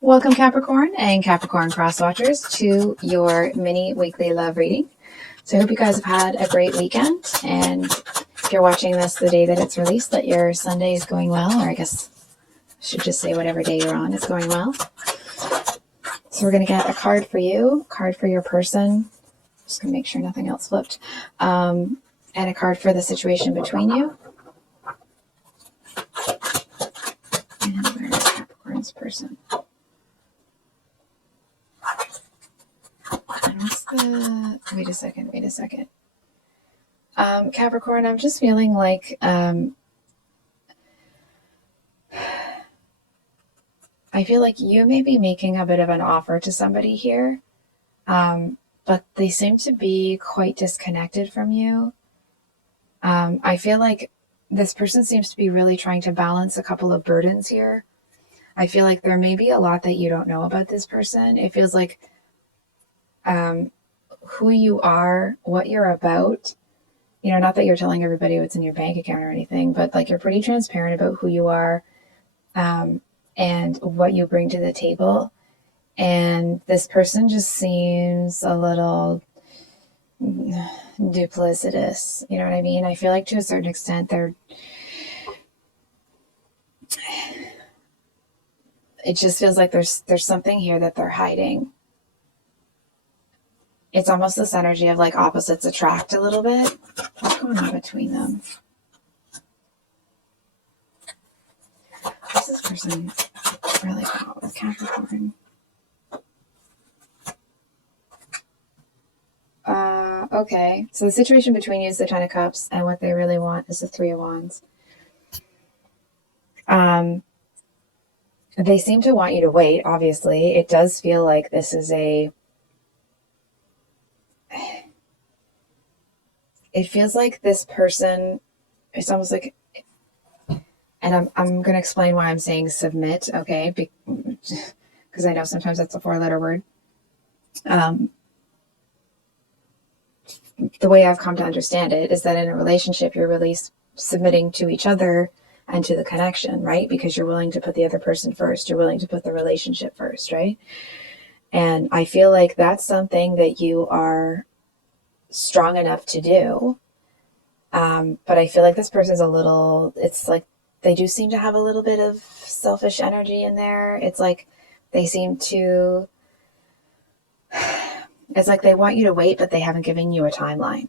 Welcome Capricorn and Capricorn cross watchers to your mini weekly love reading. So I hope you guys have had a great weekend, and if you're watching this the day that it's released, that your Sunday is going well, or I guess I should just say whatever day you're on is going well. So we're going to get a card for you, a card for your person. Just going to make sure nothing else flipped. And a card for the situation between you. And where is Capricorn's person? And what's the... Wait a second. Capricorn, I'm just feeling like... I feel like you may be making a bit of an offer to somebody here, but they seem to be quite disconnected from you. I feel like this person seems to be really trying to balance a couple of burdens here. I feel like there may be a lot that you don't know about this person. It feels like who you are, what you're about, not that you're telling everybody what's in your bank account or anything, but like you're pretty transparent about who you are, and what you bring to the table. And this person just seems a little duplicitous. You know what I mean? I feel like to a certain extent it just feels like there's something here that they're hiding. It's almost this energy of like opposites attract a little bit. What's going on between them? What's this person really about with Capricorn? Okay, so the situation between you is the Ten of Cups, and what they really want is the Three of Wands. They seem to want you to wait, obviously. It does feel like this is it feels like this person, it's almost like, and I'm going to explain why I'm saying submit, okay? Because I know sometimes that's a 4-letter word. The way I've come to understand it is that in a relationship, you're really submitting to each other and to the connection, right? Because you're willing to put the other person first. You're willing to put the relationship first, right? And I feel like that's something that you are strong enough to do. But I feel like this person's it's like they do seem to have a little bit of selfish energy in there. It's like they seem to... It's like they want you to wait, but they haven't given you a timeline.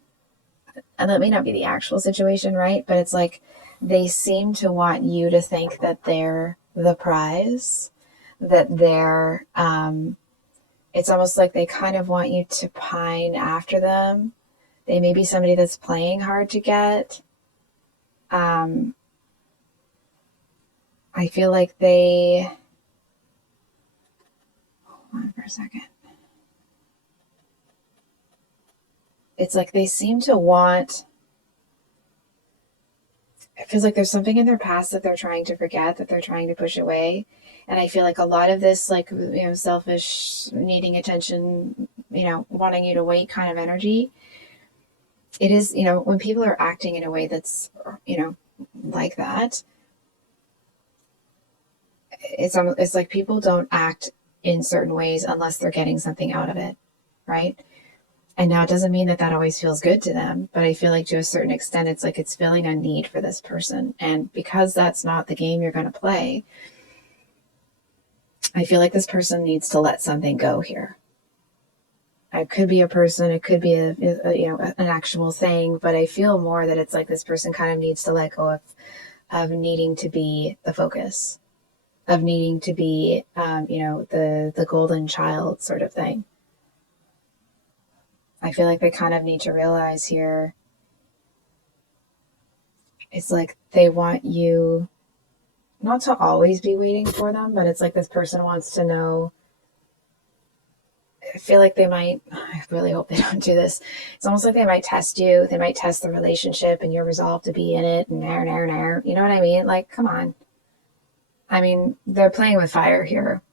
And that may not be the actual situation, right? But it's like they seem to want you to think that they're the prize, that they're, it's almost like they kind of want you to pine after them. They may be somebody that's playing hard to get. I feel like hold on for a second. It's like they seem to want, it feels like there's something in their past that they're trying to forget, that they're trying to push away. And I feel like a lot of this, like, selfish, needing attention, wanting you to wait kind of energy, it is, when people are acting in a way that's, like that, it's like people don't act in certain ways unless they're getting something out of it, right? And now it doesn't mean that always feels good to them, but I feel like to a certain extent, it's like it's filling a need for this person. And because that's not the game you're going to play, I feel like this person needs to let something go here. It could be a person, it could be an actual thing, but I feel more that it's like this person kind of needs to let go of needing to be the focus, of needing to be, the golden child sort of thing. I feel like they kind of need to realize here, it's like they want you not to always be waiting for them, but it's like this person wants to know. I feel like I really hope they don't do this. It's almost like they might test you. They might test the relationship and your resolve to be in it and there. You know what I mean? Like, come on. I mean, they're playing with fire here,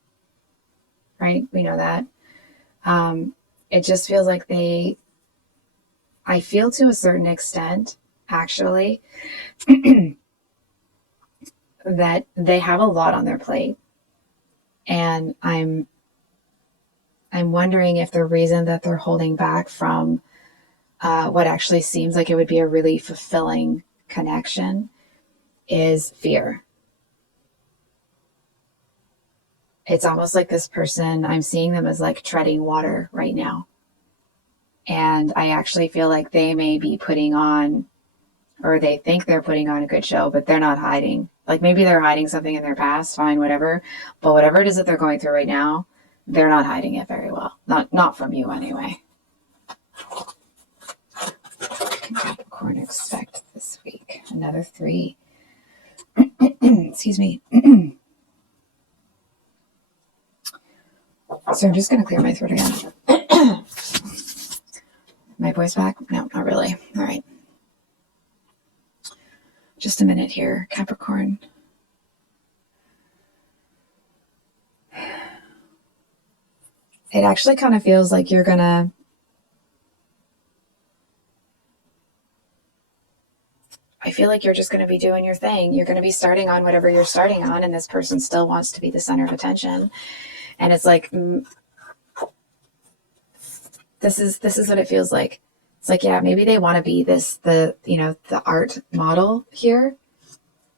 right? We know that. It just feels like I feel to a certain extent, actually, that they have a lot on their plate. And I'm wondering if the reason that they're holding back from what actually seems like it would be a really fulfilling connection is fear. It's almost like this person, I'm seeing them as like treading water right now. And I actually feel like they may be putting on, or they think they're putting on a good show, but they're not hiding. Like maybe they're hiding something in their past, fine, whatever. But whatever it is that they're going through right now, they're not hiding it very well. Not from you anyway. What can Capricorn expect this week? Another 3. Excuse me. So I'm just going to clear my throat again. My voice back? No, not really. All right. Just a minute here, Capricorn. It actually kind of feels like you're going to I feel like you're just going to be doing your thing. You're going to be starting on whatever you're starting on, and this person still wants to be the center of attention. And it's like, this is what it feels like. It's like, yeah, maybe they want to be the art model here.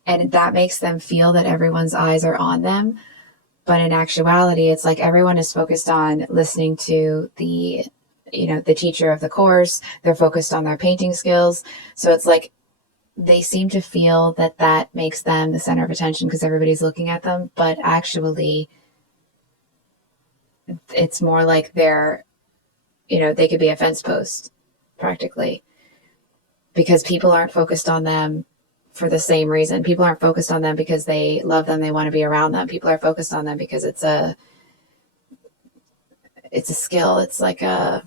And that makes them feel that everyone's eyes are on them. But in actuality, it's like everyone is focused on listening to the teacher of the course. They're focused on their painting skills. So it's like they seem to feel that makes them the center of attention because everybody's looking at them. But actually, it's more like they're, they could be a fence post practically, because people aren't focused on them for the same reason. People aren't focused on them because they love them, they want to be around them. People are focused on them because it's a skill. It's like how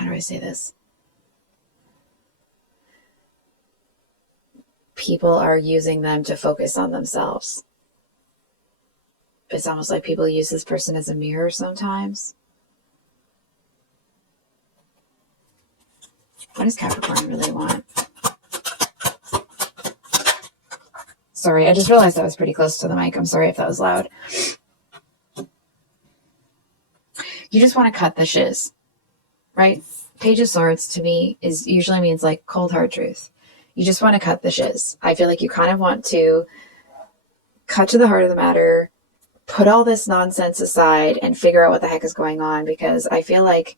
do I say this? People are using them to focus on themselves. It's almost like people use this person as a mirror sometimes. What does Capricorn really want? Sorry, I just realized that was pretty close to the mic. I'm sorry if that was loud. You just want to cut the shiz, right? Page of Swords to me usually means like cold hard truth. You just want to cut the shiz. I feel like you kind of want to cut to the heart of the matter, put all this nonsense aside, and figure out what the heck is going on, because I feel like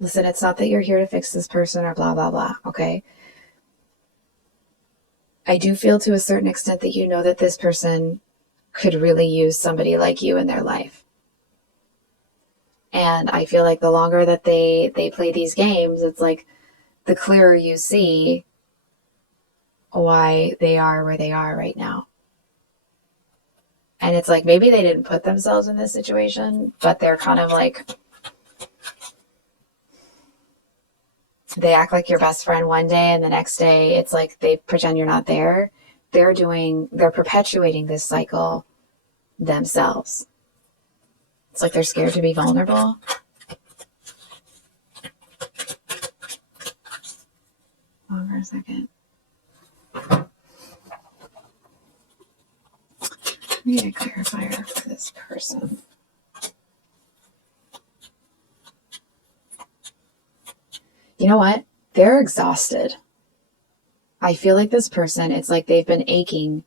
listen, it's not that you're here to fix this person or blah, blah, blah, okay? I do feel to a certain extent that you know that this person could really use somebody like you in their life. And I feel like the longer that they play these games, it's like the clearer you see why they are where they are right now. And it's like maybe they didn't put themselves in this situation, but they're kind of like, they act like your best friend one day, and the next day it's like they pretend you're not there. They're perpetuating this cycle themselves. It's like they're scared to be vulnerable. Hold on for a second. I need a clarifier for this person. You know what? They're exhausted. I feel like this person, it's like they've been aching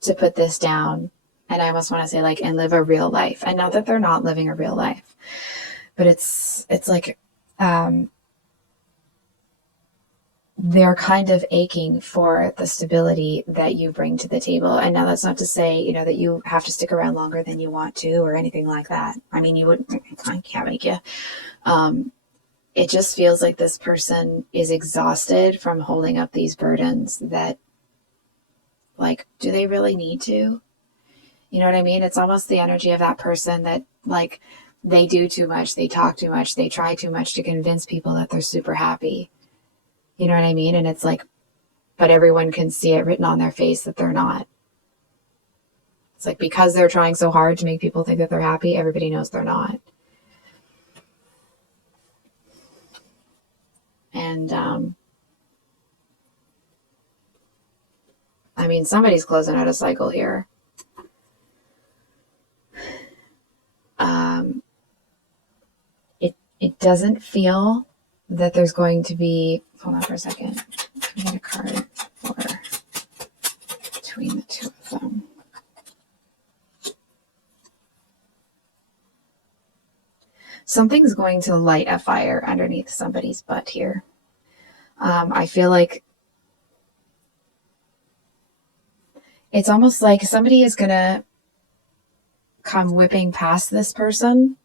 to put this down. And I almost want to say like, and live a real life. And not that they're not living a real life, but it's like, they're kind of aching for the stability that you bring to the table. And now that's not to say, that you have to stick around longer than you want to or anything like that. I mean, I can't make you. It just feels like this person is exhausted from holding up these burdens that, like, do they really need to? You know what I mean? It's almost the energy of that person that, like, they do too much, they talk too much, they try too much to convince people that they're super happy. You know what I mean? And it's like, but everyone can see it written on their face that they're not. It's like because they're trying so hard to make people think that they're happy, everybody knows they're not. And I mean, somebody's closing out a cycle here. It doesn't feel that there's going to be, hold on for a second. Let me get a card for between the two of them. Something's going to light a fire underneath somebody's butt here. I feel like it's almost like somebody is going to come whipping past this person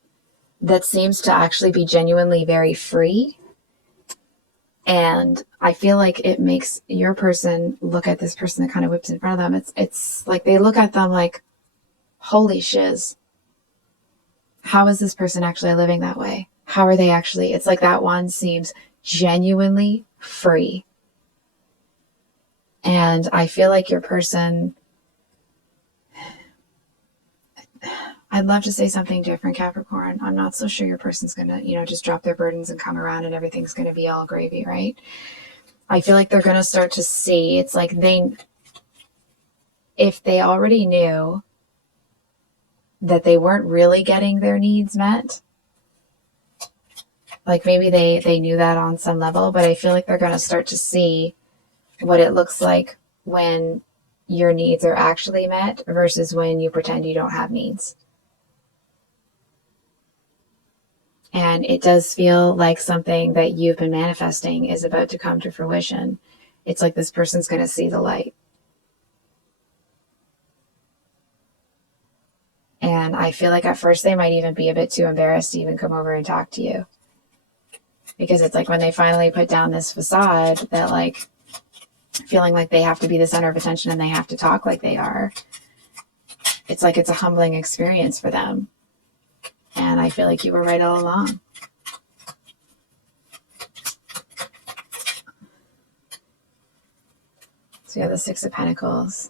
that seems to actually be genuinely very free. And I feel like it makes your person look at this person that kind of whips in front of them. It's like they look at them like, holy shiz. How is this person actually living that way? How are they actually? It's like that one seems genuinely free. And I feel like your person, I'd love to say something different, Capricorn. I'm not so sure your person's going to, just drop their burdens and come around and everything's going to be all gravy, right? I feel like they're going to start to see, it's like if they already knew that they weren't really getting their needs met, like maybe they knew that on some level, but I feel like they're going to start to see what it looks like when your needs are actually met versus when you pretend you don't have needs. And it does feel like something that you've been manifesting is about to come to fruition. It's like this person's going to see the light. And I feel like at first they might even be a bit too embarrassed to even come over and talk to you. Because it's like when they finally put down this facade that like feeling like they have to be the center of attention and they have to talk like they are. It's like it's a humbling experience for them. And I feel like you were right all along. So you have the Six of Pentacles.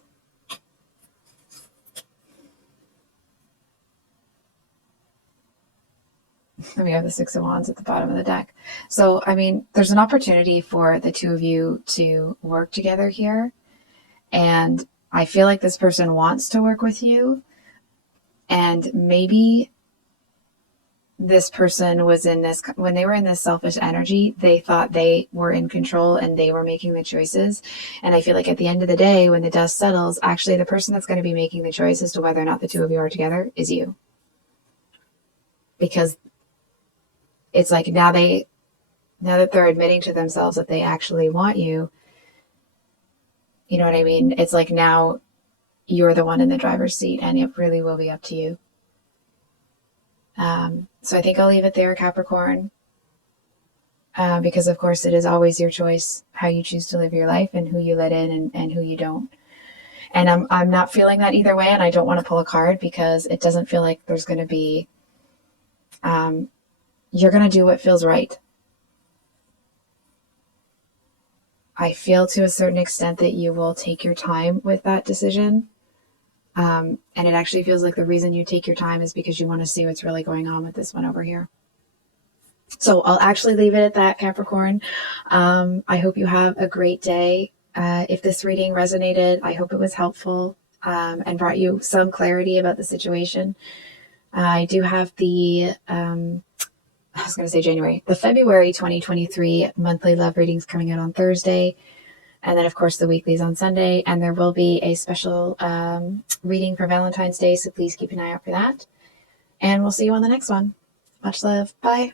And we have the Six of Wands at the bottom of the deck. So, I mean, there's an opportunity for the two of you to work together here. And I feel like this person wants to work with you. And maybe this person was in this, when they were in this selfish energy, they thought they were in control and they were making the choices. And I feel like at the end of the day, when the dust settles, actually the person that's going to be making the choice as to whether or not the two of you are together is you. Because it's like now that they're admitting to themselves that they actually want you, you know what I mean? It's like now you're the one in the driver's seat and it really will be up to you. So I think I'll leave it there, Capricorn, because of course it is always your choice how you choose to live your life and who you let in and who you don't. And I'm not feeling that either way. And I don't want to pull a card because it doesn't feel like there's going to be, you're going to do what feels right. I feel to a certain extent that you will take your time with that decision. And it actually feels like the reason you take your time is because you want to see what's really going on with this one over here. So I'll actually leave it at that, Capricorn. I hope you have a great day. If this reading resonated, I hope it was helpful and brought you some clarity about the situation. I do have the, the February 2023 monthly love readings coming out on Thursday. And then, of course, the weeklies on Sunday. And there will be a special reading for Valentine's Day. So please keep an eye out for that. And we'll see you on the next one. Much love. Bye.